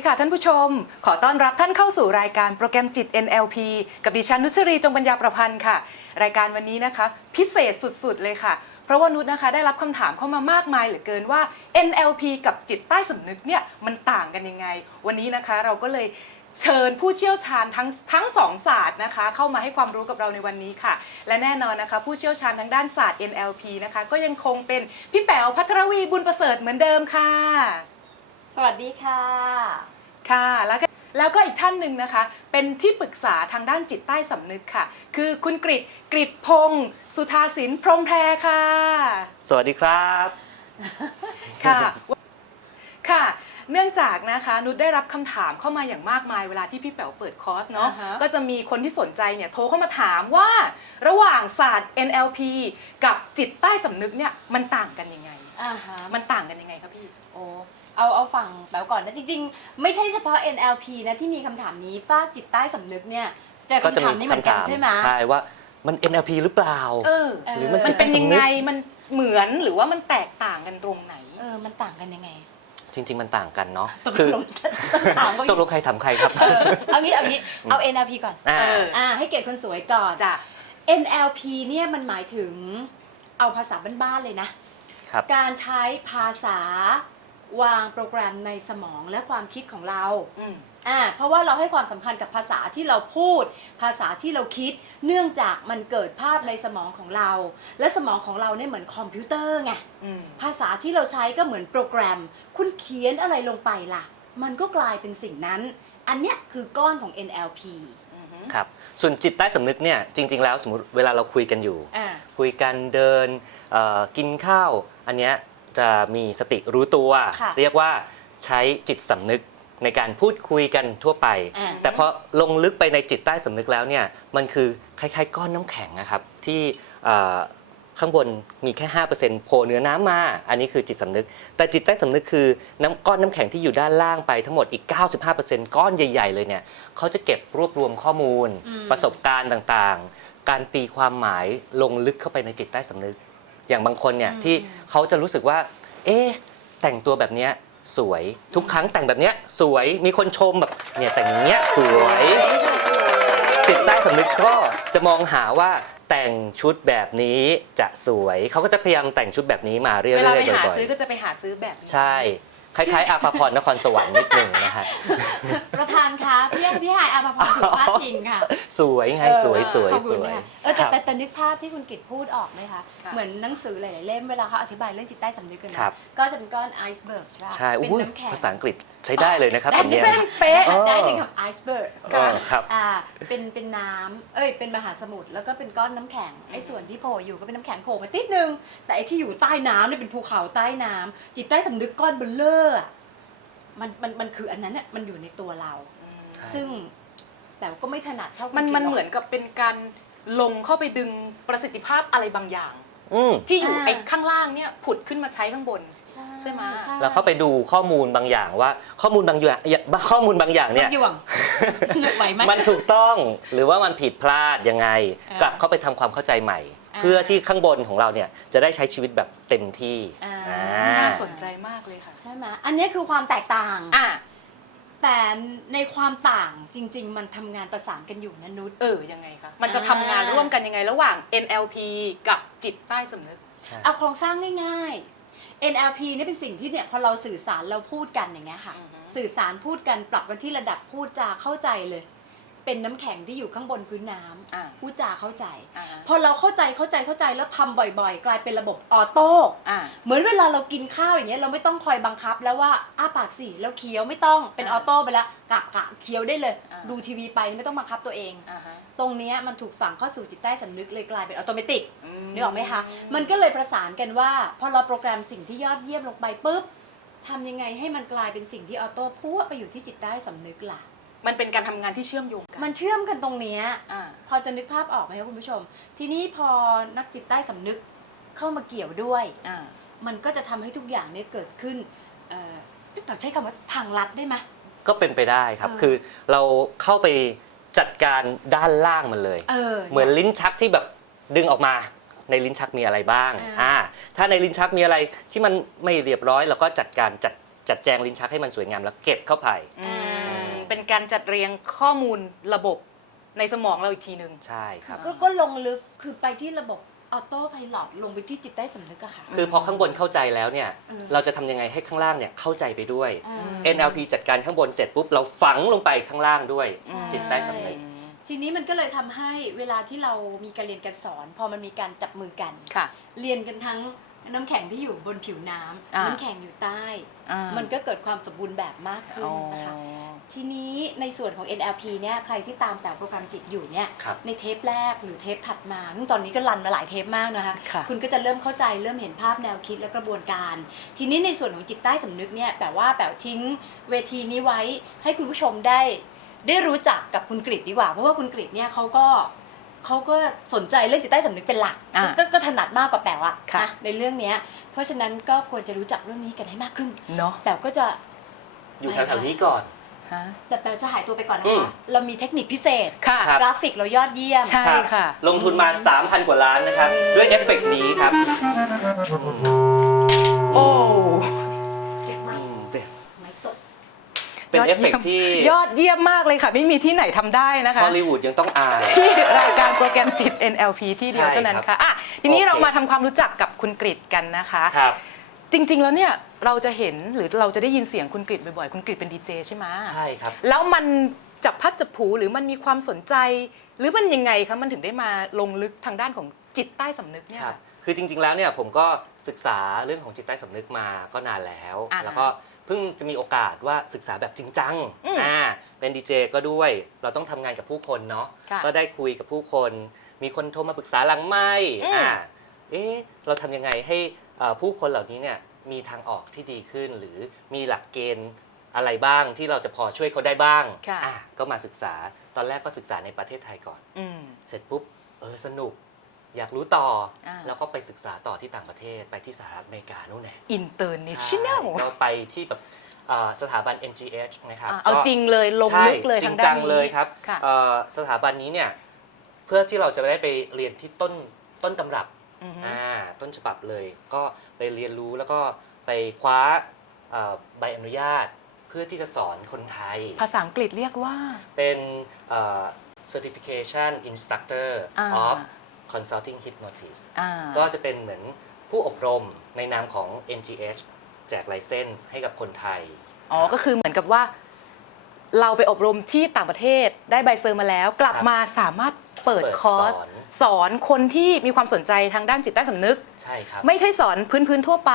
ดีค่ะท่านผู้ชม ขอต้อนรับท่านเข้าสู่รายการโปรแกรมจิต NLP กับดิฉันนุชรีจงปัญญาประพันธ์ค่ะ รายการวันนี้นะคะ พิเศษสุดๆเลยค่ะ เพราะว่านุชนะคะได้รับคำถามเข้ามามากมายเหลือเกินว่า NLP กับจิตใต้สำนึกเนี่ยมันต่างกันยังไง วันนี้นะคะเราก็เลยเชิญผู้เชี่ยวชาญทั้งทั้งสองศาสตร์นะคะ เข้ามาให้ความรู้กับเราในวันนี้ค่ะ และแน่นอนนะคะ ผู้เชี่ยวชาญทางด้านศาสตร์ NLP นะคะ ก็ยังคงเป็นพี่แป๋วพัทรวีบุญประเสริฐเหมือนเดิมค่ะ วัสดีค่ะ ค่ะแล้วก็แล้วก็อีกท่านหนึ่งนะคะ เป็นที่ปรึกษาทางด้านจิตใต้สำนึกค่ะ คือคุณกริตกริตพงศ์สุธาสินพรหมแพรค่ะ สวัสดีครับ ค่ะ ค่ะ เนื่องจากนะคะนุชได้รับคำถามเข้ามาอย่างมากมายเวลาที่พี่แป๋วเปิดคอร์สเนาะ อ่าฮะ ก็จะมีคนที่สนใจเนี่ยโทรเข้ามาถามว่า ระหว่างศาสตร์ NLP กับจิตใต้สำนึกเนี่ยมันต่างกันยังไง อ่าฮะมันต่างกันยังไงคะพี่ โอ้ เอาเอาฝั่งแบบก่อนนะจริง ๆ ไม่ใช่เฉพาะ NLP นะที่มีคำถามนี้ฝ้ากจิตใต้สำนึกเนี่ยเจอก็จะคำถามมีนี้เหมือนคำกันถามใช่ไหมใช่ว่ามัน NLP หรือเปล่า เออเออหรือมันมัจินตเป็นใต้ยังสำนึไงกมันเหมือนหรือว่ามันแตกต่างกันตรงไหน เออมันต่างกันยังไงจริง ๆ มันต่างกันเนาะตกคือลงต้องถามเขาตกลงใครถามใครครับเออเอางี้เอางี้เอา NLP ก่อนอ่าเออ อ่าให้เกียรติคนสวยก่อน จ้ะ NLP เนี่ยมันหมายถึงเอาภาษาบ้านๆเลยนะ ครับ การใช้ภาษา วางโปรแกรมในสมองและความคิดของเรา อืม อ่าเพราะว่าเราให้ความสำคัญกับภาษาที่เราพูด ภาษาที่เราคิด เนื่องจากมันเกิดภาพในสมองของเรา และสมองของเราเนี่ยเหมือนคอมพิวเตอร์ไง อืม ภาษาที่เราใช้ก็เหมือนโปรแกรม คุณเขียนอะไรลงไปล่ะ มันก็กลายเป็นสิ่งนั้น อันเนี้ยคือก้อนของ NLP อืมครับส่วนจิตใต้สำนึกเนี่ยจริง ๆ แล้วสมมติเวลาเราคุยกันอยู่ อ่า คุยกันเดินเอ่อกินข้าว อันเนี้ย จะมีสติรู้ตัว ค่ะ เรียกว่าใช้จิตสำนึกในการพูดคุยกันทั่วไป อ่า แต่พอลงลึกไปในจิตใต้สำนึกแล้วเนี่ยมันคือคล้ายๆ ก้อนน้ำแข็งนะครับที่เอ่อข้างบนมีแค่ 5%โผล่เหนือน้ำมา อันนี้คือจิตสำนึก แต่จิตใต้สำนึกคือน้ำก้อนน้ำแข็งที่อยู่ด้านล่างไปทั้งหมดอีก 95%ก้อนใหญ่ ๆ เลยเนี่ยเขาจะเก็บรวบรวมข้อมูล อืม ประสบการณ์ต่างๆ การตีความหมายลงลึกเข้าไปในจิตใต้สำนึก อย่างบางคนเนี่ยที่เขาจะรู้สึกว่า เอ๊ะแต่งตัวแบบเนี้ยสวยทุกครั้งแต่งแบบเนี้ยสวยมีคนชมแบบเนี่ยแต่งอย่างเงี้ยสวย จิตใต้สำนึกก็จะมองหาว่าแต่งชุดแบบนี้จะสวย เขาก็จะพยายามแต่งชุดแบบนี้มาเรื่อยเวๆลาไปหาบ่อยซื้อก็จะไปหาซื้อแบบนี้ ๆใช่ คล้ายๆอาภาพรนครสวรรค์นิดหนึ่งนะฮะ ประธานคะพี่พี่หายอาภาพรถูกพาดพิงค่ะ สวยไงสวยสวยขอบสคุณวยค่ะเออแต่ครับแต่แต่นึกภาพที่คุณกิตพูดออกไหมคะ ค่ะ เหมือนหนังสือหลายๆเล่มเวลาเขาอธิบายเรื่องจิตใต้สำนึกกันครันะบก็จะเป็นก้อนไอซ์เบิร์กใช่ปะใช่เป็นอุ้ยน้ำแข็งภาษาอังกฤษใช้ได้เลยนะครับได้สำเนียงเส้นเป๊ะอ๋อได้ถึงกับไอซ์เบิร์กเออครับ อ่าเป็นเป็นน้ำเอ้ยเป็นมหาสมุทรแล้วก็เป็นก้อนน้ำแข็งไอ้ส่วนที่โผล่อยู่ก็เป็นน้ำแข็งโผล่มาติดนึงแต่ไอ้ที่อยู่ใต้น้ำเนี่ยเป็นภูเขาใต้น้ำจิตใต้สำนึกก้อนเบลเลอร์อะมันมันมันคืออันนั้นน่ะมันอยู่ในตัวเราใช่ซึ่งแต่ก็ไม่ถนัดเท่าคุณมันกิตมันรกเหมือนกับเป็นการลงเข้าไปดึงประสิทธิภาพอะไรบางอย่าง อืมที่อยู่อ่าไอ้ข้างล่างเนี่ยผุดขึ้นมาใช้ข้างบน ใช่ไหมแล้วเข้าไปดูข้อมูลบางอย่างว่า ข้อมูลบางอย่างอย่าข้อมูลบางอย่างเนี่ยหยวงไหวไหม มันถูกต้องหรือว่ามันผิดพลาดยังไงอ่ากลับเข้าไปทำความเข้าใจใหม่อ่า เพื่อที่ข้างบนของเราเนี่ยจะได้ใช้ชีวิตแบบเต็มที่อ่า อ่า น่าสนใจมากเลยค่ะ ใช่ไหมอันนี้คือความแตกต่าง อะ แต่ในความต่างจริง ๆ มันทำงานประสานกันอยู่นะนุช เออ ยังไงคะ มันจะทำงานร่วมกันยังไงระหว่าง NLP กับจิตใต้สำนึก เอาโครงสร้างง่ายๆ NLP นี่เป็นสิ่งที่เนี่ยพอเราสื่อสารเราพูดกันอย่างเงี้ยค่ะ อือฮึ สื่อสารพูดกันปรับมาที่ระดับพูดจาเข้าใจเลย เป็นน้ำแข็งที่อยู่ข้างบนพื้นน้ำอ่าพูดจาเข้าใจ อ่าพอเราเข้าใจเข้าใจเข้าใจแล้วทำบ่อยๆ กลายเป็นระบบออโต้ อ่า เหมือนเวลาเรากินข้าวอย่างเงี้ยเราไม่ต้องคอยบังคับแล้วว่าอ้าปากสิแล้วเคี้ยวไม่ต้องเป็นออ่าอโต้ไปแล้วกะกะเคี้ยวได้เลย อ่า ดูทีวีไปไม่ต้องบังคับตัวเอง อ่าฮะตรงเนี้ยมันถูกฝังเข้าสู่จิตใต้สำนึกเลยกลายเป็นออโตเมติกมนึกออกไหมคะ มันก็เลยประสานกันว่า พอเราโปรแกรมสิ่งที่ยอดเยี่ยมลงไปปุ๊บทำยังไงให้มันกลายเป็นสิ่งที่ออโต้พุ่งไปอยู่ที่จิตใต้สำนึกล่ะ มันเป็นการทำงานที่เชื่อมโยงกันมันเชื่อมกันตรงเนี้ย อ่า พอจะนึกภาพออกไหมคะคุณผู้ชม ทีนี้พอนักจิตใต้สำนึกเข้ามาเกี่ยวด้วย อ่า มันก็จะทำให้ทุกอย่างเนี่ยเกิดขึ้นเอ่อเราใช้คำว่าทางลัดได้ไหม ก็เป็นไปได้ครับ เออ คือเราเข้าไปจัดการด้านล่างมันเลย เออ เหมือนลิ้นชักที่แบบดึงออกมาในลิ้นชักมีอะไรบ้างอ่า อ่าถ้าในลิ้นชักมีอะไรที่มันไม่เรียบร้อยเราก็จัดการจัดจัดแจงลิ้นชักให้มันสวยงามแล้วเก็บเข้าไปอืม เป็นการจัดเรียงข้อมูลระบบในสมองเราอีกทีหนึ่ง ใช่ครับ ก็ก็ลงลึกคือไปที่ระบบออโต้ไพลอตลงไปที่จิตใต้สำนึกอะค่ะ คือพอข้างบนเข้าใจแล้วเนี่ย เออ เราจะทำยังไงให้ข้างล่างเนี่ยเข้าใจไปด้วย อ่า NLP จัดการข้างบนเสร็จปุ๊บเราฝังลงไปข้างล่างด้วย ใช่ จิตใต้สำนึก ทีนี้มันก็เลยทำให้เวลาที่เรามีการเรียนการสอน พอมันมีการจับมือกัน ค่ะ เรียนกันทั้ง น้ำแข็งที่อยู่บนผิวน้ำอ่าน้ำแข็งอยู่ใต้ อ่ามันก็เกิดความสมบูรณ์แบบมากขึ้นอ๋อ นะคะ ทีนี้ในส่วนของ NLP เนี่ยใครที่ตามแต่โปรแกรมจิตอยู่เนี่ยครับ ในเทปแรกหรือเทปถัดมาซึ่งตอนนี้ก็รันมาหลายเทปมากนะคะค่ะ ณก็จะเริ่มเข้าใจเริ่มเห็นภาพแนวคิดและกระบวนการ ทีนี้ในส่วนของจิตใต้สำนึกเนี่ยแปลว่าแปลทิ้งเวทีนี้ไว้ให้คุณผู้ชมได้ ได้รู้จักกับคุณกริดดีกว่า เพราะว่าคุณกริดเนี่ยเขาก็ เขาก็สนใจเรื่องจิตใต้สำนึกเป็นหลักอ่าก็ก็ถนัดมากกว่าแป๋วอะค่ะ นะในเรื่องเนี้ย เพราะฉะนั้นก็ควรจะรู้จักเรื่องนี้กันให้มากขึ้น เนาะแป๋วก็จะ อยู่แถวๆนี้ก่อน ฮะ แต่แป๋วจะหายตัวไปก่อนนะอืม คะ เรามีเทคนิคพิเศษ ค่ะ ครับ กราฟิกเรายอดเยี่ยม ใช่รับค่ะ ลงทุนมา 3,000 กว่าล้านนะครับ ด้วยเอฟเฟกต์นี้ครับ เป็นเอฟเฟกต์ที่ยอดเยี่ยมมากเลยค่ะ ไม่มีที่ไหนทำได้นะคะ ฮอลลีวูดยังต้องอาย ที่รายการโปรแกรมจิต NLP ที่เดียวใช่เท่านั้นครัค่ะบอะทีนี้โอเค เรามาทำความรู้จักกับคุณกริดกันนะคะ ครับ จริง ๆ แล้วเนี่ยเราจะเห็นหรือเราจะได้ยินเสียงคุณกริดบ่อยๆ คุณกริดเป็นดีเจใช่ไหมใช่ครับ แล้วมันจับพัดจับผูหรือมันมีความสนใจ หรือมันยังไงคะมันถึงได้มาลงลึกทางด้านของจิตใต้สำนึกเนี่ย ครับ คือจริงๆ แล้วเนี่ยผมก็ศึกษาเรื่องของจิตใต้สำนึกมาก็นานแล้ว อ่าแล้วก็เพิ่งจะมีโอกาสว่าศึกษาแบบจริงจังอืมอ่าเป็นดีเจก็ด้วย เราต้องทำงานกับผู้คนเนาะค่ะก็ได้คุยกับผู้คน มีคนโทรมาปรึกษาหลังไม่อืมอ่าเอ๊ะเราทำยังไงให้เอ่อผู้คนเหล่านี้เนี่ยมีทางออกที่ดีขึ้น หรือมีหลักเกณฑ์อะไรบ้างที่เราจะพอช่วยเขาได้บ้างค่ะอะก็มาศึกษาตอนแรกก็ศึกษาในประเทศไทยก่อนอืมเสร็จปุ๊บเออสนุก อยากรู้ต่ออา แล้วก็ไปศึกษาต่อที่ต่างประเทศไปที่สหรัฐอเมริกานู่นแหละอินเตอร์เนใช่ชั่นแนล ก็ไปที่แบบอ่าสถาบัน NGH นะครับเอาก็จริงเลยลงใช่ลึกเลยจริทางงด้าจันงนี้เลยครับค่ะ เอ่อสถาบันนี้เนี่ยเพื่อที่เราจะได้ไปเรียนที่ต้นต้นตำรับอือฮึ อ่าต้นฉบับเลย ก็ไปเรียนรู้แล้วก็ไปคว้าเอ่อใบอนุญาตเพื่อที่จะสอนคนไทย ภาษาอังกฤษเรียกว่า เป็นเอ่อ certification instructor อ่า of consulting hypnotist อ่าก็จะเป็นเหมือนผู้อบรมในนามของ NGH แจกไลเซนส์ให้กับคนไทย อ๋อ ก็คือเหมือนกับว่าเราไปอบรมที่ต่างประเทศได้ใบเซอร์มาแล้ว กลับครับมาสามารถเปิดเปิดคอร์สสอนสอนคนที่มีความสนใจทางด้านจิตใต้สำนึก ใช่ครับ ไม่ใช่สอนพื้นๆทั่วไป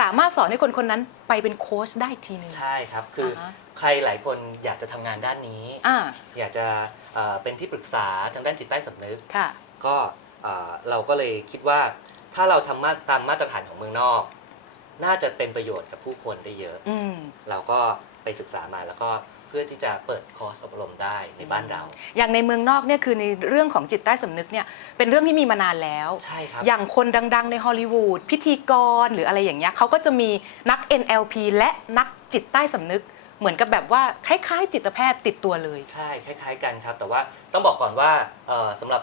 สามารถสอนให้คนคนนั้นไปเป็นโค้ชได้อีกทีหนึง ใช่ครับ คือออฮะใครหลายคนอยากจะทำงานด้านนี้อ่าอยากจะเอ่อเป็นที่ปรึกษาทางด้านจิตใต้สำนึกค่ะก็ เอ่อเราก็เลยคิดว่าถ้าเราทำมาตามมาตรฐานของเมืองนอก น่าจะเป็นประโยชน์กับผู้คนได้เยอะ อืม เราก็ไปศึกษามาแล้วก็เพื่อที่จะเปิดคอร์สอบรมได้ในบ้านเรา อย่างในเมืองนอกเนี่ยคือในเรื่องของจิตใต้สำนึกเนี่ยเป็นเรื่องที่มีมานานแล้ว ใช่ครับ อย่างคนดัง ๆ ในฮอลลีวูดพิธีกรหรืออะไรอย่างเงี้ยเขาก็จะมีนัก NLP และนักจิตใต้สำนึก เหมือนกับแบบว่าคล้ายๆ จิตแพทย์ติดตัวเลย ใช่ คล้าย ๆ กันครับ แต่ว่าต้องบอกก่อนว่าเอ่อสำหรับ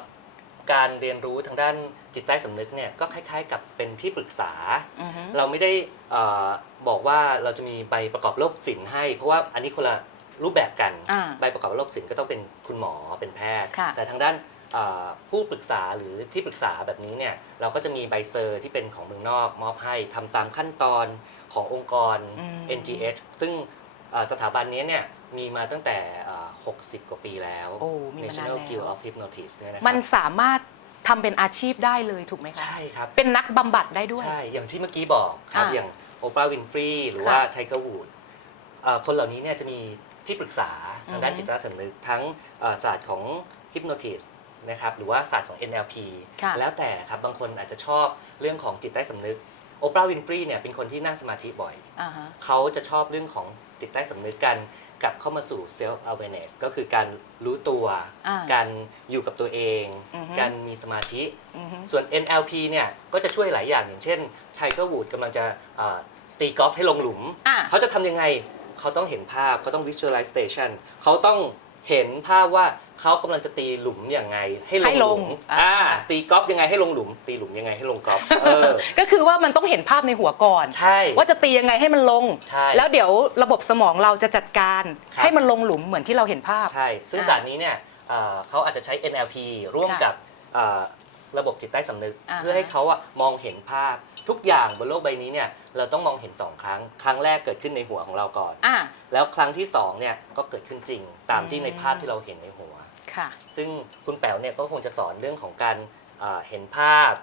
การเรียนรู้ทางด้านจิตใต้สำนึกเนี่ยก็คล้ายๆ กับเป็นที่ปรึกษา อือฮึ เราไม่ได้เออบอกว่าเราจะมีใบประกอบโรคศิลป์ให้ เพราะว่าอันนี้คนละรูปแบบกัน อ่าใบประกอบโรคศิลป์ก็ต้องเป็นคุณหมอเป็นแพทย์ ค่ะ แต่ทางด้านเอ่อผู้ปรึกษาหรือที่ปรึกษาแบบนี้เนี่ยเราก็จะมีใบเซอร์ที่เป็นของเมืองนอกมอบให้ทำตามขั้นตอนขององค์กร อืม NGH ซึ่งเอ่อสถาบันนี้เนี่ยมีมาตั้งแต่เอ่อ 60 กว่าปีแล้ว โอ้มีมานาน National แล้ว Guild of Hypnotists เนี่ยนะครัมันสามารถทำเป็นอาชีพได้เลยถูกไหมคะ ใช่ครับ เป็นนักบำบัดได้ด้วย ใช่ อย่างที่เมื่อกี้บอกครับ อ่าอย่างโอปราห์วินฟรีหรือว่าค่ะไทเกอร์วูดคนเหล่านี้เนี่ยจะมีที่ปรึกษาทางด้านอือฮึจิตใต้สำนึกทั้งเอ่อศาสตร์ของฮิปโนติสนะครับ หรือว่าศาสตร์ของ NLP ค่ะ แล้วแต่ครับ บางคนอาจจะชอบเรื่องของจิตใต้สำนึก โอปราห์วินฟรีเนี่ยเป็นคนที่นั่งสมาธิบ่อย อ่าฮะ เขาจะชอบเรื่องของจิตใต้สำนึกกัน กลับเข้ามาสู่ self awareness ก็คือการรู้ตัว อ่าการอยู่กับตัวเอง อือฮึ การมีสมาธิ อือฮึ ส่วน NLP เนี่ยก็จะช่วยหลายอย่างอย่างเช่นชัยเกอร์วูดกำลังจะเอ่อตีกอล์ฟให้ลงหลุม อะ เขาจะทำยังไง เขาต้องเห็นภาพ เขาต้อง visualization เขาต้องเห็นภาพว่า เขากำลังจะตีหลุมยังไง ให้ลให้งลหลุงมอ่า อ่าตีกอล์ฟยังไงให้ลงหลุม ตีหลุมยังไงให้ลงกอล์ฟเออ ก็คือว่ามันต้องเห็นภาพในหัวก่อน ใช่ ว่าจะตียังไงให้มันลง ใช่แล้วเดี๋ยวระบบสมองเราจะจัดการครับ ให้มันลงหลุมเหมือนที่เราเห็นภาพ ใช่ ซึ่งอ่าศาสตร์นี้เนี่ยเอ่อเขาอาจจะใช้ NLP ร่วมค่ะกับเอ่อระบบจิตใต้สำนึก อ่าฮะ เพื่อให้เขาอะมองเห็นภาพทุกอย่างบนโลกใบนี้เนี่ยเราต้องมองเห็นสองครั้ง ครั้งแรกเกิดขึ้นในหัวของเราก่อน อ่าแล้วครั้งที่สองเนี่ยก็เกิดขึ้นจริงตามที่ในภาพที่เราเห็นในหัว ค่ะ ซึ่งคุณแป๋วเนี่ยก็คงจะสอนเรื่องของการเอ่อเห็นภาพ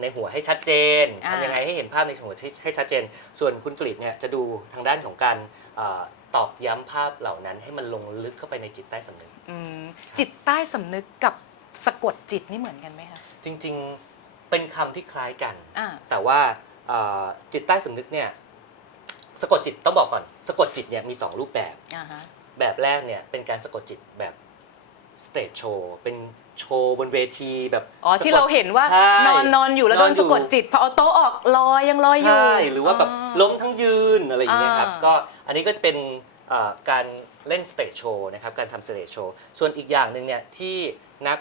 ในหัวให้ชัดเจนอ่า ทำยังไงให้เห็นภาพในหัวให้ให้ชัดเจน ส่วนคุณกฤษเนี่ยจะดูทางด้านของการเอ่อตอกย้ำภาพเหล่านั้น ให้มันลงลึกเข้าไปในจิตใต้สำนึก อืมจิตใต้สำนึกกับสะกดจิตนี่เหมือนกันไหมคะจริงๆเป็นคำที่คล้ายกัน อ่า แต่ว่าเอ่อจิตใต้สำนึกเนี่ยสะกดจิตต้องบอกก่อน สะกดจิตเนี่ยมีสองรูปแบบ อ่าฮะ แบบแรกเนี่ยเป็นการสะกดจิตแบบ สเตจโชว์เป็นโชว์บนเวทีแบบอ๋อสะกดที่เราเห็นว่าใช่นอนนอนอยู่แล้วโดนนอนอยู่สะกดจิตพอเอาโต๊ะออกลอยยังลอยอยู่ใช่ หรือว่าแบบาล้มทั้งยืนอะไรอย่างเงี้ยครับอ่าก็อันนี้ก็จะเป็นเอ่อการเล่นสเตจโชว์นะครับการทำสเตจโชว์ส่วนอีกอย่างหนึ่งเนี่ยที่นัก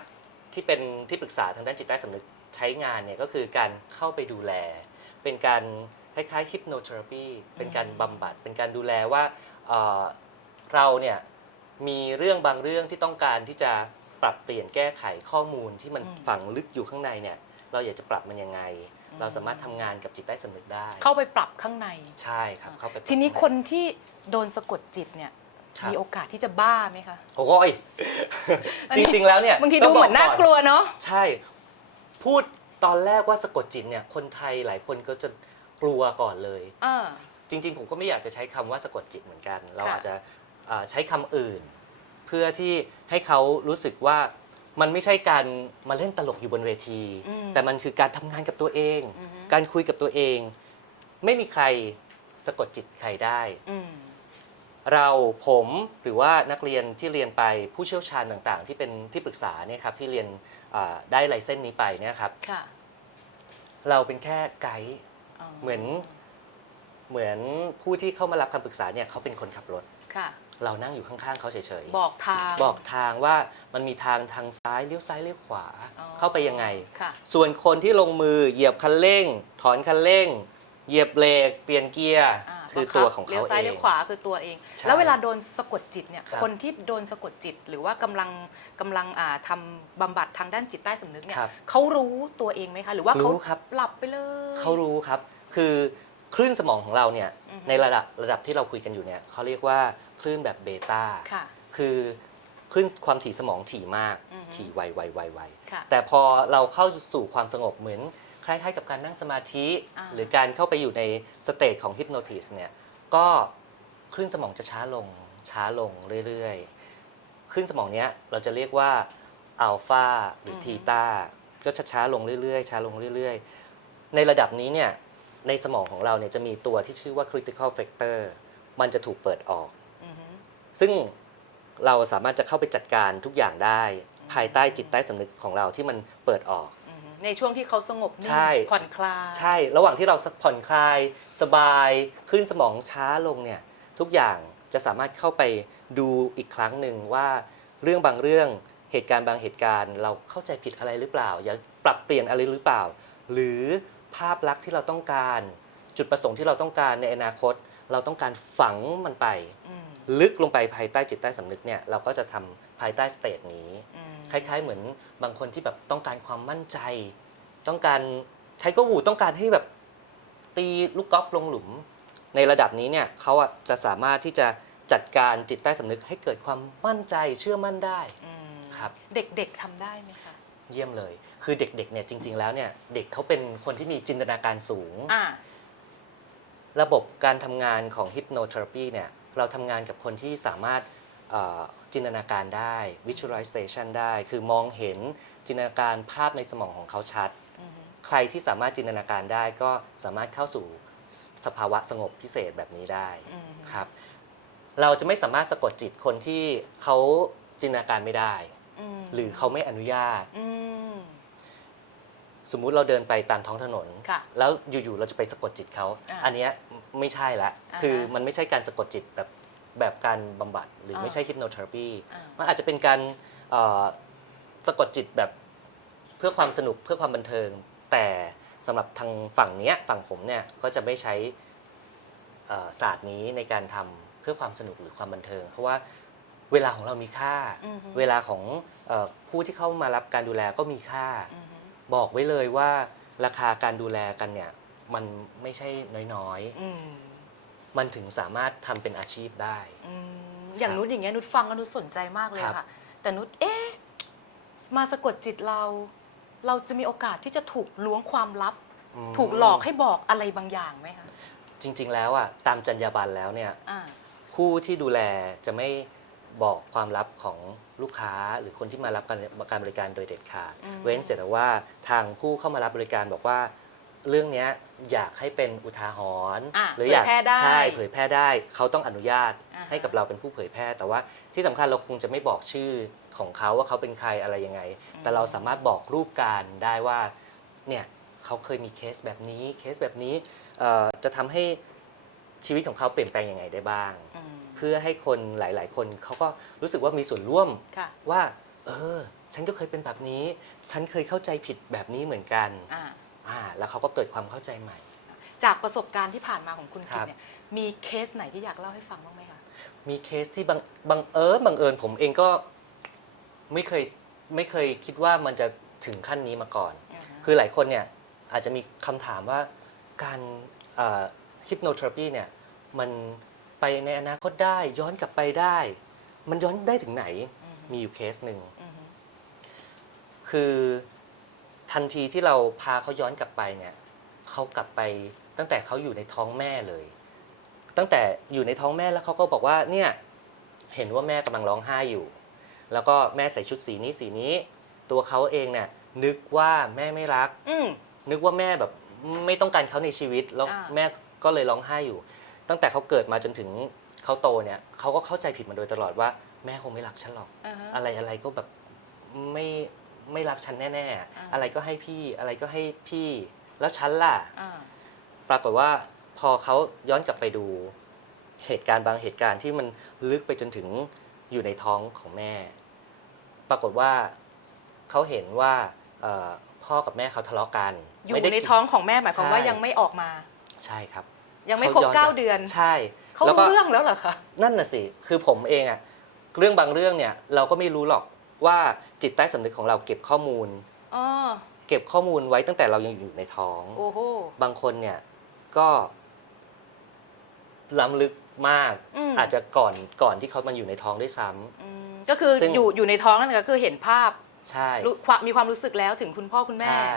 ที่เป็นที่ปรึกษาทางด้านจิตใต้สำนึกใช้งานเนี่ยก็คือการเข้าไปดูแล เป็นการคล้ายๆฮิปโนเทอราปีเป็นการบำบัดเป็นการดูแลว่าเอ่อเราเนี่ย มีเรื่องบางเรื่องที่ต้องการที่จะปรับเปลี่ยนแก้ไขข้อมูลที่มันอืมฝังลึกอยู่ข้างในเนี่ย เราอยากจะปรับมันยังไง เราสามารถทำงานกับจิตใต้สำนึกได้ เข้าไปปรับข้างใน ใช่ครับเข้าไปปรับ ทีนี้คนที่โดนสะกดจิตเนี่ยครับ มีโอกาสที่จะบ้าไหมคะโอ้ยอันจนี้ริง ๆ แล้วเนี่ยบางทีต้ดูบเหมือนน่ากลัวเนาะ ใช่ พูดตอนแรกว่าสะกดจิตเนี่ย คนไทยหลายคนก็จะกลัวก่อนเลยอ่าจริง ๆ ผมก็ไม่อยากจะใช้คำว่าสะกดจิตเหมือนกัน เราค่ะ อาจจะอ่า ใช้คำอื่น เพื่อที่ให้เขารู้สึกว่ามันไม่ใช่การมาเล่นตลกอยู่บนเวที อืม แต่มันคือการทำงานกับตัวเอง อือฮึการคุยกับตัวเอง ไม่มีใครสะกดจิตใครได้ อืม เราผมหรือว่านักเรียนที่เรียนไปผู้เชี่ยวชาญต่างๆ ที่เป็นที่ปรึกษาเนี่ยครับที่เรียนอ่าได้ไลเส้นนี้ไปเนี่ยครับค่ะเราเป็นแค่ไกด์เหมือนเหมือนผู้ที่เข้ามารับคำปรึกษาเนี่ยเขาเป็นคนขับรถ ค่ะ เรานั่งอยู่ข้างๆเขาเฉยบอกทางๆบอกทางว่ามันมีทางทางซ้ายเลี้ยวซ้ายเลี้ยวขวาอ๋อเข้าไปยังไง ค่ะ ส่วนคนที่ลงมือเหยียบคันเร่ง ถอนคันเร่ง เหยียบเบรกเปลี่ยนเกียร์าคือบังคับตัวของเลี้ยเขาวซ้ายเอเลี้ยง วขวาคือตัวเอง ใช่แล้วเวลาโดนสะกดจิตเนี่ยครับคนที่โดนสะกดจิต หรือว่ากำลังกำลังอ่าทำบำบัดทางด้านจิตใต้สำนึกเนี่ยครับเขารู้ตัวเองไหมคะ หรือว่าเขารู้ครับ หลับไปเลย เขารู้ครับ คือคลื่นสมองของเราเนี่ยอือฮึ ในระดับระดับที่เราคุยกันอยู่เนี่ยเขาเรียกว่าคลื่นแบบเบต้าค่ะ คือคลื่นความถี่สมองถี่มากอือฮึถี่ไวไวไวไวค่ะแต่พอเราเข้าสู่ความสงบเหมือนคล้ายๆกับการนั่งสมาธิ อ่า หรือการเข้าไปอยู่ในสเตจของฮิปโนติสเนี่ยก็คลื่นสมองจะช้าลงช้าลงเรื่อยๆคลื่นสมองเนี้ยเราจะเรียกว่าอัลฟาหรือทีตาก็จะช้าลงเรื่อยๆช้าลงเรื่อยๆ ในระดับนี้เนี่ย ในสมองของเราเนี่ยจะมีตัวที่ชื่อว่า critical factor มันจะถูกเปิดออกอือฮึซึ่งเราสามารถจะเข้าไปจัดการทุกอย่างได้ ภายใต้จิตใต้สำนึกของเราที่มันเปิดออกอือฮึในช่วงที่เขาสงบนิ่งใช่ ผ่อนคลายใช่ ระหว่างที่เราผ่อนคลาย สบายคลื่นสมองช้าลงเนี่ยทุกอย่างจะสามารถเข้าไปดูอีกครั้งหนึ่งว่าเรื่องบางเรื่องเหตุการณ์บางเหตุการณ์ เราเข้าใจผิดอะไรหรือเปล่า อยากปรับเปลี่ยนอะไรหรือเปล่า หรือ ภาพลักษณ์ที่เราต้องการ จุดประสงค์ที่เราต้องการในอนาคต เราต้องการฝังมันไป อืมลึกลงไปภายใต้จิตใต้สำนึกเนี่ยเราก็จะทำภายใต้สเตจนี้ อืมคล้าย ๆ เหมือนบางคนที่แบบต้องการความมั่นใจ ต้องการใครก็วูต้องการให้แบบตีลูกกอล์ฟลงหลุม ในระดับนี้เนี่ยเขาอะจะสามารถที่จะจัดการจิตใต้สำนึกให้เกิดความมั่นใจเชื่อมั่นได้ อืมครับ เด็กๆทำได้ไหมคะ เยี่ยมเลย คือเด็กๆเนี่ยจริง ๆ แล้วเนี่ยเด็กเขาเป็นคนที่มีจินตนาการสูง อ่า ระบบการทำงานของ hypnotherapy เนี่ยเราทำงานกับคนที่สามารถเอ่อจินตนาการได้ visualization ได้ คือมองเห็นจินตนาการภาพในสมองของเขาชัด อือฮึ ใครที่สามารถจินตนาการได้ก็สามารถเข้าสู่สภาวะสงบพิเศษแบบนี้ได้อืม ครับ เราจะไม่สามารถสะกดจิตคนที่เขาจินตนาการไม่ได้มหรือเขาไม่อนุญาตอืม สมมุติเราเดินไปตามท้องถนน ค่ะแล้วอยู่ๆเราจะไปสะกดจิตเขาอ่าอันเนี้ยไม่ใช่ละ อ่าฮะคือมันไม่ใช่การสะกดจิตแบบแบบการบำบัด หรืออ่าไม่ใช่ hypnotherapy อ่ามันอาจจะเป็นการเอ่อสะกดจิตแบบเพื่อความสนุกเพื่อความบันเทิง แต่สำหรับทางฝั่งเนี้ยฝั่งผมเนี่ยก็จะไม่ใช้ เอ่อศาสตร์นี้ในการทำเพื่อความสนุกหรือความบันเทิง เพราะว่าเวลาของเรามีค่า อือฮึเวลาของเออผู้ที่เข้ามารับการดูแลก็มีค่า อือฮึ บอกไว้เลยว่าราคาการดูแลกันเนี่ยมันไม่ใช่น้อยอืมๆมันถึงสามารถทำเป็นอาชีพได้ อืมอย่างนุชอย่างเงี้ยนุชฟังแล้วนุชสนใจมากเลยครับ ค่ะ แต่นุชเอ๊ะมาสะกดจิตเรา เราจะมีโอกาสที่จะถูกล้วงความลับ อืมถูกหลอกให้บอกอะไรบางอย่างไหมคะจริง ๆ แล้วอะตามจรรยาบรรณแล้วเนี่ย อ่า ผู้ที่ดูแลจะไม่บอกความลับของ ลูกค้าหรือคนที่มารับการการบริการโดยเด็ดขาดอืมเว้นเสร็จแต่ว่าทางผู้เข้ามารับบริการบอกว่า เรื่องเนี้ยอยากให้เป็นอุทาหรณ์อะหรืออยากเผยแพร่ได้ใช่เผยแพร่ได้ เขาต้องอนุญาตอ่าฮะให้กับเราเป็นผู้เผยแพร่ แต่ว่าที่สำคัญเราคงจะไม่บอกชื่อของเขาว่าเขาเป็นใครอะไรยังไง แต่เราสามารถบอกรูปการได้ว่าเนี่ยเขาเคยมีเคสแบบนี้เคสแบบนี้เอ่อจะทำให้ชีวิตของเขาเปลี่ยนแปลงยังไงได้บ้างอืมเพื่อให้คนหลาย ๆ คนเขาก็รู้สึกว่ามีส่วนร่วมค่ะว่า เออ ฉันก็เคยเป็นแบบนี้ ฉันเคยเข้าใจผิดแบบนี้เหมือนกันอ่าอ่าแล้วเขาก็เกิดความเข้าใจใหม่ จากประสบการณ์ที่ผ่านมาของคุณครักิตบเนี่ยมีเคสไหนที่อยากเล่าให้ฟังบ้างไหมคะ มีเคสที่บังบังเอิญบังเอิญผมเองก็ไม่เคยไม่เคยคิดว่ามันจะถึงขั้นนี้มาก่อนอือฮึคือหลายคนเนี่ยอาจจะมีคำถามว่าการฮิปโนเทอราปีเนี่ยมัน ไปในอนาคตได้ ย้อนกลับไปได้ มันย้อนได้ถึงไหนอือฮึมีอยู่เคสหนึ่งอือฮึคือทันทีที่เราพาเขาย้อนกลับไปเนี่ยเขากลับไปตั้งแต่เขาอยู่ในท้องแม่เลย ตั้งแต่อยู่ในท้องแม่แล้วเขาก็บอกว่าเนี่ยเห็นว่าแม่กำลังร้องไห้อยู่ แล้วก็แม่ใส่ชุดสีนี้สีนี้ ตัวเขาเองเนี่ยนึกว่าแม่ไม่รักอืมนึกว่าแม่แบบไม่ต้องการเขาในชีวิตแล้วอ่าแม่ก็เลยร้องไห้อยู่ ตั้งแต่เขาเกิดมาจนถึงเขาโตเนี่ยเขาก็เข้าใจผิดมาโดยตลอดว่า แม่คงไม่รักฉันหรอก อ่าฮะ อะไรอะไรก็แบบไม่ไม่รักฉันแน่อ่า ๆ อะไรก็ให้พี่อะไรก็ให้พี่ แล้วฉันล่ะ อ่า ปรากฏว่าพอเขาย้อนกลับไปดูเหตุการณ์บางเหตุการณ์ที่มันลึกไปจนถึงอยู่ในท้องของแม่ ปรากฏว่าเขาเห็นว่าเอ่อพ่อกับแม่เขาทะเลาะกันอยู่ไม่ได้ในท้องของแม่หมายความว่าใช่ยังไม่ออกมา ใช่ครับ ยังไม่ครบขย้เก้าลัเดือน ใช่เขาแล้วก็รู้เรื่องแล้วเหรอคะ นั่นน่ะสิคือผมเองอะเรื่องบางเรื่องเนี่ยเราก็ไม่รู้หรอกว่าจิตใต้สำนึกของเราเก็บข้อมูล อ๋อ เก็บข้อมูลไว้ตั้งแต่เรายังอยู่ในท้อง โอ้โห บางคนเนี่ยก็ล้ำลึกมาก อืม อาจจะก่อนก่อนที่เขามาอยู่ในท้องด้วยซ้ำ อืมก็คือซึ่ง อยู่อยู่ในท้องนั่นก็คือเห็นภาพใช่ รู้ความมีความรู้สึกแล้วถึงคุณพ่อคุณแม่ ใช่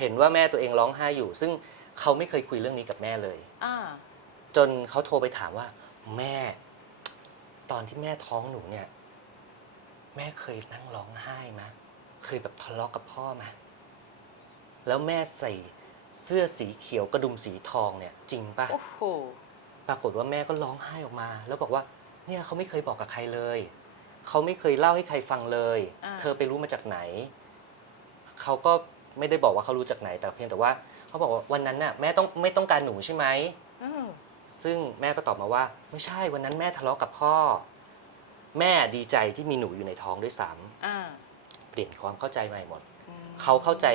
เห็นว่าแม่ตัวเองร้องไห้อยู่ ซึ่ง เขาไม่เคยคุยเรื่องนี้กับแม่เลย อ่า จนเขาโทรไปถามว่า แม่ ตอนที่แม่ท้องหนูเนี่ย แม่เคยนั่งร้องไห้ไหมเคยแบบทะเลาะกับพ่อไหมแล้วแม่ใส่เสื้อสีเขียวกระดุมสีทองเนี่ย จริงปะ โอ้โห ปรากฏว่าแม่ก็ร้องไห้ออกมา แล้วบอกว่า เนี่ยเขาไม่เคยบอกกับใครเลย เขาไม่เคยเล่าให้ใครฟังเลย อ่า เธอไปรู้มาจากไหน เขาก็ไม่ได้บอกว่าเขารู้จากไหน แต่เพียงแต่ว่า เขาบอกว่าวันนั้นน่ะแม่ต้องไม่ต้องการหนูใช่ไหม อืมซึ่งแม่ก็ตอบมาว่า ไม่ใช่วันนั้นแม่ทะเลาะกับพ่อ แม่ดีใจที่มีหนูอยู่ในท้องด้วยซ้อ่าำเปลี่ยนความเข้าใจใหม่หมด อืมเขาเข้าใจ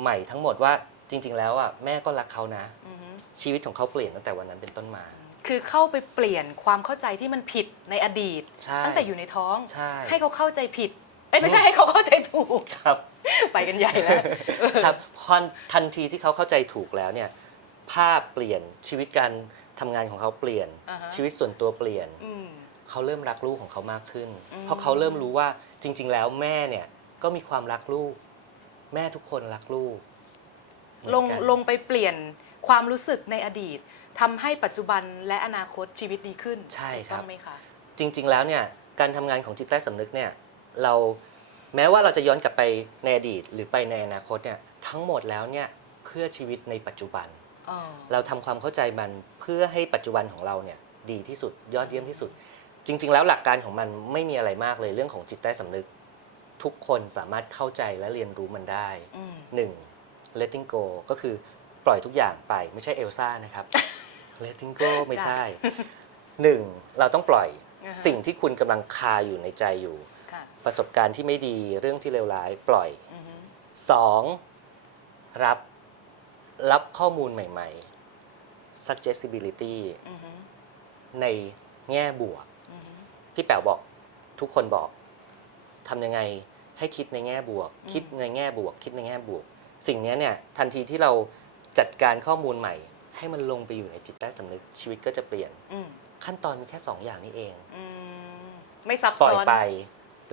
ใหม่ทั้งหมดว่าจริง ๆ แล้วอะแม่ก็รักเขานะ อือฮึชีวิตของเขาเปลี่ยนตั้งแต่วันนั้นเป็นต้นมา คือเข้าไปเปลี่ยนความเข้าใจที่มันผิดในอดีต ใช่ตั้งแต่อยู่ในท้อง ใช่ ให้เขาเข้าใจผิดเอ้ยไม่ใช่ให้เขาเข้าใจถูก ครับ ไปกันใหญ่แล้วครับพอทันทีที่เขาเข้าใจถูกแล้วเนี่ยภาพเปลี่ยนชีวิตการทำงานของเขาเปลี่ยน อ่าฮะ ชีวิตส่วนตัวเปลี่ยน อืม เขาเริ่มรักลูกของเขามากขึ้น อืม เพราะเขาเริ่มรู้ว่าจริง ๆ แล้วแม่เนี่ยก็มีความรักลูก แม่ทุกคนรักลูกเหมือนลงกัน ลงไปเปลี่ยนความรู้สึกในอดีตทำให้ปัจจุบันและอนาคตชีวิตดีขึ้นใช่ถูกครัต้บองไหมคะ จริง ๆ แล้วเนี่ยการทำงานของจิตใต้สำนึกเนี่ยเรา แม้ว่าเราจะย้อนกลับไปในอดีตหรือไปในอนาคตเนี่ยทั้งหมดแล้วเนี่ยเพื่อชีวิตในปัจจุบัน อ๋อเราทำความเข้าใจมันเพื่อให้ปัจจุบันของเราเนี่ยดีที่สุดยอดเยี่ยมที่สุด จริง ๆ แล้วหลักการของมันไม่มีอะไรมากเลยเรื่องของจิตใต้สำนึก ทุกคนสามารถเข้าใจและเรียนรู้มันได้ อืมหนึ่ง letting go ก็คือปล่อยทุกอย่างไปไม่ใช่เอลซ่านะครับ letting go ไม่ใช่หนึ่งเราต้องปล่อยอ่าฮะ สิ่งที่คุณกำลังคาอยู่ในใจอยู่ค่ะ ประสบการณ์ที่ไม่ดีเรื่องที่เลวร้ายปล่อยอือฮึสองรับรับข้อมูลใหม่ ๆ suggestibility อือฮึในแง่บวกอือฮึพี่แป๋วบอกทุกคนบอกทำยังไงให้คิดในแง่บวกอืมคิดในแง่บวก คิดในแง่บวก สิ่งเนี้ยเนี่ยทันทีที่เราจัดการข้อมูลใหม่ ให้มันลงไปอยู่ในจิตใต้สำนึกชีวิตก็จะเปลี่ยนอืมขั้นตอนมีแค่ 2 อย่างนี้เองอืมไม่ซับปล่อยซ้อนไป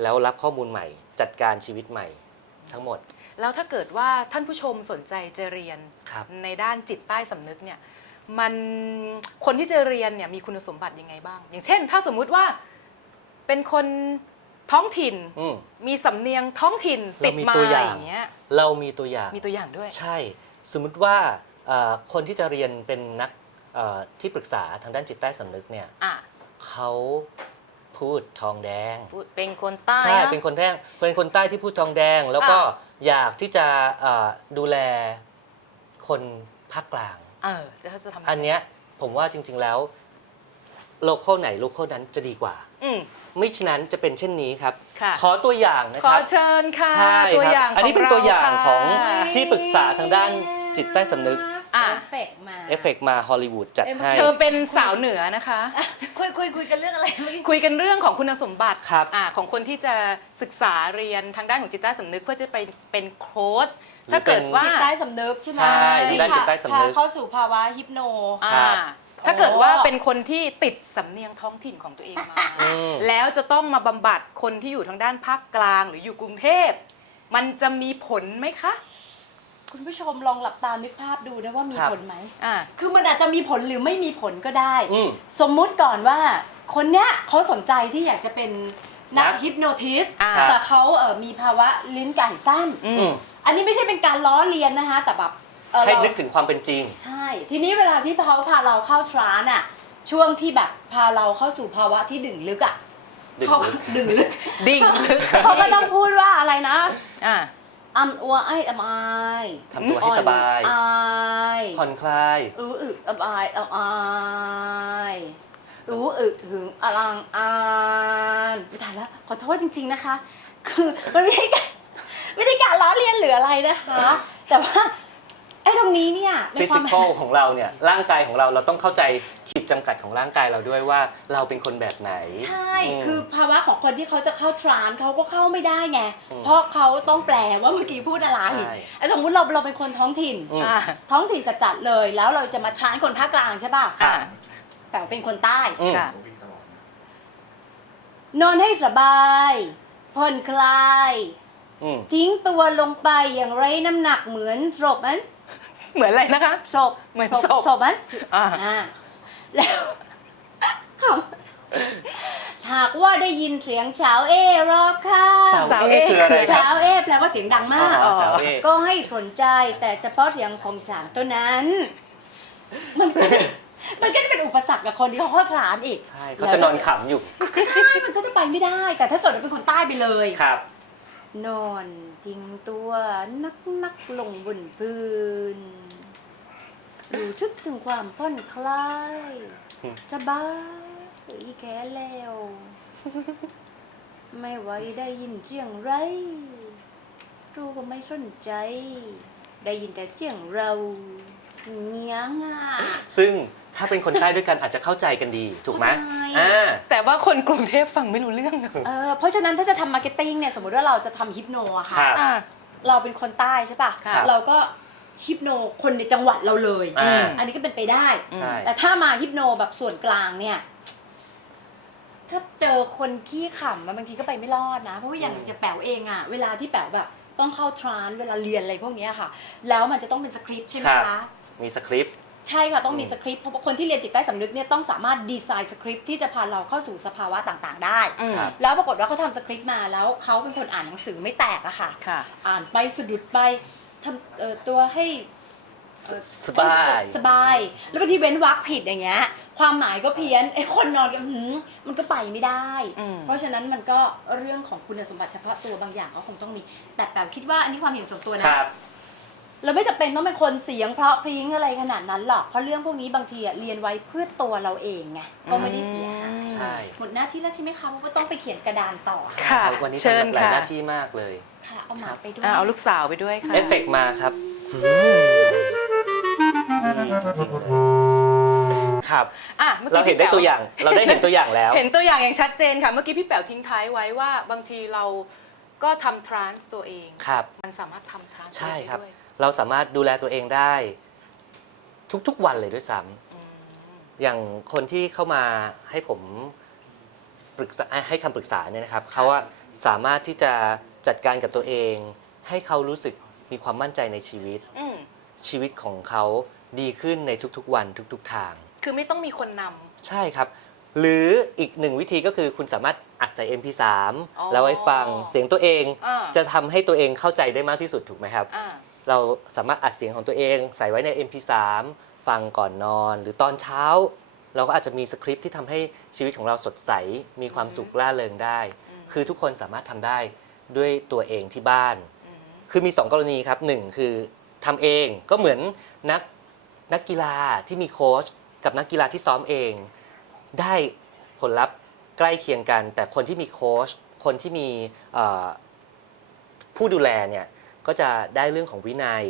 แล้วรับข้อมูลใหม่ จัดการชีวิตใหม่ทั้งหมด แล้วถ้าเกิดว่าท่านผู้ชมสนใจจะเรียน ครับ ในด้านจิตใต้สำนึกเนี่ยมันคนที่จะเรียนเนี่ยมีคุณสมบัติยังไงบ้าง อย่างเช่น ถ้าสมมุติว่าเป็นคนท้องถิ่น อืม มีสำเนียงท้องถิ่นติดเรามีมาตัวอย่าง อย่างเงี้ยเรามีตัวอย่าง มีตัวอย่างด้วย ใช่ สมมุติว่าเอ่อคนที่จะเรียนเป็นนักเอ่อที่ปรึกษาทางด้านจิตใต้สำนึกเนี่ย อะ เขา พูดทองแดง พูดเป็นคนใต้ใช่อะ เป็นคนแดงเป็นคนใต้ที่พูดทองแดง แล้วก็อะอยากที่จะเอ่อดูแลคนภาคกลาง เออจะจะทำอันเนี้ยผมว่าจริง ๆแล้วโลโก้ไหนโลโก้นั้นจะดีกว่า อืม ไม่ฉะนั้นจะเป็นเช่นนี้ครับ ค่ะ ขอตัวอย่างนะขคอรับเชิญค่ะใช่ตัวคอรัย่างบอันนี้เป็นตัวอย่างเราของค่ะที่ปรึกษาทางด้านจิตใต้สำนึก อะ เอฟเฟกต์มา เอฟเฟกมาฮอลลีวูดจัดให้ เธอเป็นสาวเหนือนะคะ คุยคุยคุยกันเรื่องอะไรเมื่อกี้คุยกันเรื่องของคุณสมบัติครับอ่าของคนที่จะศึกษาเรียนทางด้านของจิตใต้สำนึกเพื่อจะไปเป็นโค้ชถ้าเกิดว่า จิตใต้สำนึกใช่ไหมใช่ที่ด้านจิตใต้สำนึก พาเข้าสู่ภาวะฮิปโนครัอ่าบถ้าเกิดโอ้ว่าเป็นคนที่ติดสำเนียงท้องถิ่นของตัวเองมา อืม แล้วจะต้องมาบำบัดคนที่อยู่ทางด้านภาคกลางหรืออยู่กรุงเทพ มันจะมีผลไหมคะ คุณผู้ชมลองหลับตานึกภาพดูนะว่ามีครับผลไหม อ่า คือมันอาจจะมีผลหรือไม่มีผลก็ได้ อืมสมมุติก่อนว่าคนเนี้ยเขาสนใจที่อยากจะเป็นนักนักฮิปโนทิสอ่า แต่เขาเอ่อมีภาวะลิ้นไก่สั้น อือืมมอันนี้ไม่ใช่เป็นการล้อเลียนนะคะ แต่แบบเอ่อให้เรานึกถึงความเป็นจริง ใช่ ทีนี้เวลาที่เขาพาเราเข้าทรานอะช่วงที่แบบพาเราเข้าสู่ภาวะที่ดึงลึกอะดึงเขาลึกดึงลึกดิ่งลึกเขาก็ต้องพูดว่าอะไรนะ อ่า อัมอัวไออัมอายทำตัวให้สบาย อายผ่อนคลายอืออึอัมอายอัมอายอืออึถึงอลังอานไม่ทันแล้วขอโทษจริง ๆนะคะ คือมันไม่ได้การไม่ได้การล้อเลียนหรืออะไรนะคะ แต่ว่า ไอ้ตรงนี้เนี่ยในฟิควาสิมกอลของเราเนี่ยร่างกายของเราเราต้องเข้าใจขีดจำกัดของร่างกายเราด้วยว่าเราเป็นคนแบบไหน ใช่มคือภาวะของคนที่เขาจะเข้าทรานส์เขาก็เข้าไม่ได้ไงอืมเพราะเขาต้องแปลว่าเมื่อกี้พูดอะไรใช่ไอ้สมมุติเราเราเป็นคนท้องถิ่นอืม อ่าท้องถิ่นจัดๆเลย แล้วเราจะมาทรานส์คนภาคกลางใช่ป่ะอ่าแต่ว่าเป็นคนใต้ อืม ค่ะ นอนให้สบายผ่อนคลาย อืม ทิ้งตัวลงไปอย่างไร้น้ำหนักเหมือนศพมัน เหมือนอะไรนะคะ ศพเหมือนศพ ศพศพมันอ่าอ่าแล้วคำหากว่าได้ยินเสียงเฉาเอรอบค่ะสาวเอคืออะไรคเช้ารับเอแปลว่าเสียงดังมาก อ๋อสาวเอ ก็ให้สนใจแต่เฉพาะเสียงของจางตัวนั้น มันก็จะมันก็จะเป็นอุปสรรคกับคนที่เขาเข้าทรานอีกใช่เขาจะนอนขำอยู่ใช่มันก็จะไปไม่ได้ แต่ถ้าเกิดเราเป็นคนใต้ไปเลย ครับ นอนทิ้งตัวนักนักๆลงบนพื้น รู้ทึกถึงความผ่อนคลายสบายอีแค่แล้ว ไม่ไหวได้ยินเสียงไรรู้ก็ไม่สนใจ ได้ยินแต่เสียงเราเงี้ยง่าซึ่งถ้าเป็นคนใต้ด้วยกันอาจจะเข้าใจกันดีถูกไหมเข้าใจอ่าแต่ว่าคนกรุงเทพฟังไม่รู้เรื่องนะเออเพราะฉะนั้นถ้าจะทำมาร์เก็ตติ้งเนี่ยสมมติว่าเราจะทำฮิปโนอะค่ะครับอ่าเราเป็นคนใต้ใช่ปะครับเราก็ ฮิปโนคนในจังหวัดเราเลยอ่า อันนี้ก็เป็นไปได้ ใช่ แต่ถ้ามาฮิปโนแบบส่วนกลางเนี่ย ถ้าเจอคนขี้ขำอะบางทีก็ไปไม่รอดนะ เพราะว่าอย่างอย่างแป๋วเองอะเวลาที่แป๋วแบบ ต้องเข้าทรานส์เวลาเรียนอะไรพวกเนี้ยค่ะ แล้วมันจะต้องเป็นสคริปต์ใช่ไหมครับคะ มีสคริปต์ ใช่ค่ะต้องมีอืม สคริปต์เพราะว่าคนที่เรียนจิตใต้สำนึกเนี่ยต้องสามารถดีไซน์สคริปต์ที่จะพาเราเข้าสู่สภาวะต่างๆ ได้ อืมครับ แล้วปรากฏว่าเขาทำสคริปต์มาแล้วเขาเป็นคนอ่านหนังสือไม่แตกอะค่ะ ค่ะ อ่านไปสะดุดไป ทำเอ่อตัวให้สสบาย สบาย แล้วบางทีเว้นวรรคผิดอย่างเงี้ย ความหมายก็เพี้ยนไอ้คนนอนกันหืมมันก็ไปไม่ได้ อืม เพราะฉะนั้นมันก็เรื่องของคุณสมบัติเฉพาะตัวบางอย่างก็คงต้องมี แต่แปลคิดว่าอันนี้ความเห็นส่วนตัวคนะรับ เราไม่จำเป็นต้องเป็นคนเสียงเพราะพริ้งอะไรขนาดนั้นหรอก เพราะเรื่องพวกนี้บางทีอะเรียนไว้เพื่อตัวเราเองไง ก็ไม่ได้เสียหาย ใช่หมดหน้าที่แล้วใช่ไหมคะเพราะว่าต้องไปเขียนกระดานต่อค่ะรับวันนี้เชิญทำหลายค่ะหน้าที่มากเลย ค่ะ เอาหมาไปด้วย อะเอาลูกสาวไปด้วยค่ะ เอฟเฟกต์มาครับครับ อะเมื่อเรากี้เห็นได้พี่แป๋ตัวอย่าง เราได้เห็นตัวอย่างแล้ว เห็นตัวอย่างอย่างชัดเจนค่ะ เมื่อกี้พี่แป๋วทิ้งท้ายไว้ว่า บางทีเราก็ทำทรานส์ตัวเอง ครับ มันสามารถทำทรานส์ใช่ครับ ด้วย เราสามารถดูแลตัวเองได้ ทุกๆวันเลยด้วยซ้ำอย่างคนที่เข้ามาให้ผมปรึกษาให้คำปรึกษาเนี่ยนะครับเขาว่าสามารถที่จะจัดการกับตัวเอง ให้เขารู้สึกมีความมั่นใจในชีวิต อืมชีวิตของเขาดีขึ้นในทุกๆวันทุก ๆ ทาง คือไม่ต้องมีคนนำ ใช่ครับ หรืออีกหนึ่งวิธีก็คือคุณสามารถอัดใส่ MP3 อ๋อแล้วไว้ฟังเสียงตัวเอง อ่า จะทำให้ตัวเองเข้าใจได้มากที่สุดถูกไหมครับ อ่า เราสามารถอัดเสียงของตัวเอง ใส่ไว้ใน MP3 ฟังก่อนนอน หรือตอนเช้า เราก็อาจจะมีสคริปต์ที่ทำให้ชีวิตของเราสดใส มีความสุขล่าเริงได้ คือทุกคนสามารถทำได้ด้วยตัวเองที่บ้าน คือมี 2 กรณีครับหนึ่งคือทำเองก็เหมือนนักนักกีฬาที่มีโค้ชกับนักกีฬาที่ซ้อมเอง ได้ผลลัพธ์ใกล้เคียงกัน แต่คนที่มีโค้ชคนที่มีเอ่อผู้ดูแลเนี่ย ก็จะได้เรื่องของวินัย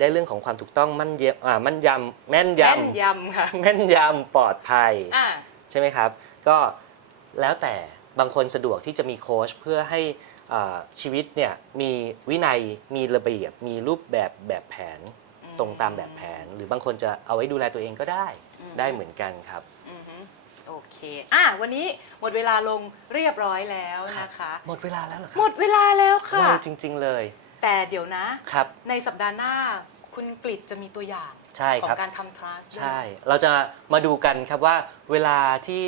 ได้เรื่องของความถูกต้องมั่นเยอ่ามั่นยำแม่นยแม่นยำค่ะำแม่นยำปลอดภัย อ่า ใช่ไหมครับ ก็แล้วแต่บางคนสะดวกที่จะมีโค้ชเพื่อให้อ่าชีวิตเนี่ยมีวินัยมีระเบียบ มีรูปแบบแบบแผนตรงตามแบบแผน หรือบางคนจะเอาไว้ดูแลตัวเองก็ได้ได้เหมือนกันครับ อือฮึโอเค อะ วันนี้หมดเวลาลงเรียบร้อยแล้วนะคะ หมดเวลาแล้วเหรอคหมรับดเวลาแล้วค่ะ ไวจริง ๆ เลย แต่เดี๋ยวนะ ครับ ในสัปดาห์หน้าคุณกฤษจะมีตัวอย่างใช่ขอครับ งการทำทรานส์ด้วยใช่ เราจะมาดูกันครับว่าเวลาที่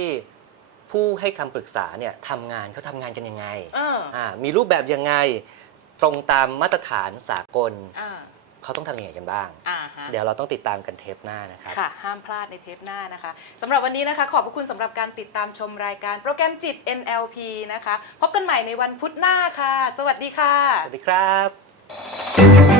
ผู้ให้คำปรึกษาเนี่ยทำงานเขาทำงานกันยังไงเอออ่ามีรูปแบบยังไง ตรงตามมาตรฐานสากลอ่าเขาต้องทำยังไงกันบ้าง อ่าฮะ เดี๋ยวเราต้องติดตามกันเทปหน้านะครับ ค่ะ ห้ามพลาดในเทปหน้านะคะสำหรับวันนี้นะคะ ขอบพระคุณสำหรับการติดตามชมรายการโปรแกรมจิต NLP นะคะ พบกันใหม่ในวันพุธหน้าค่ะ สวัสดีค่ะ สวัสดีครับ Thank you.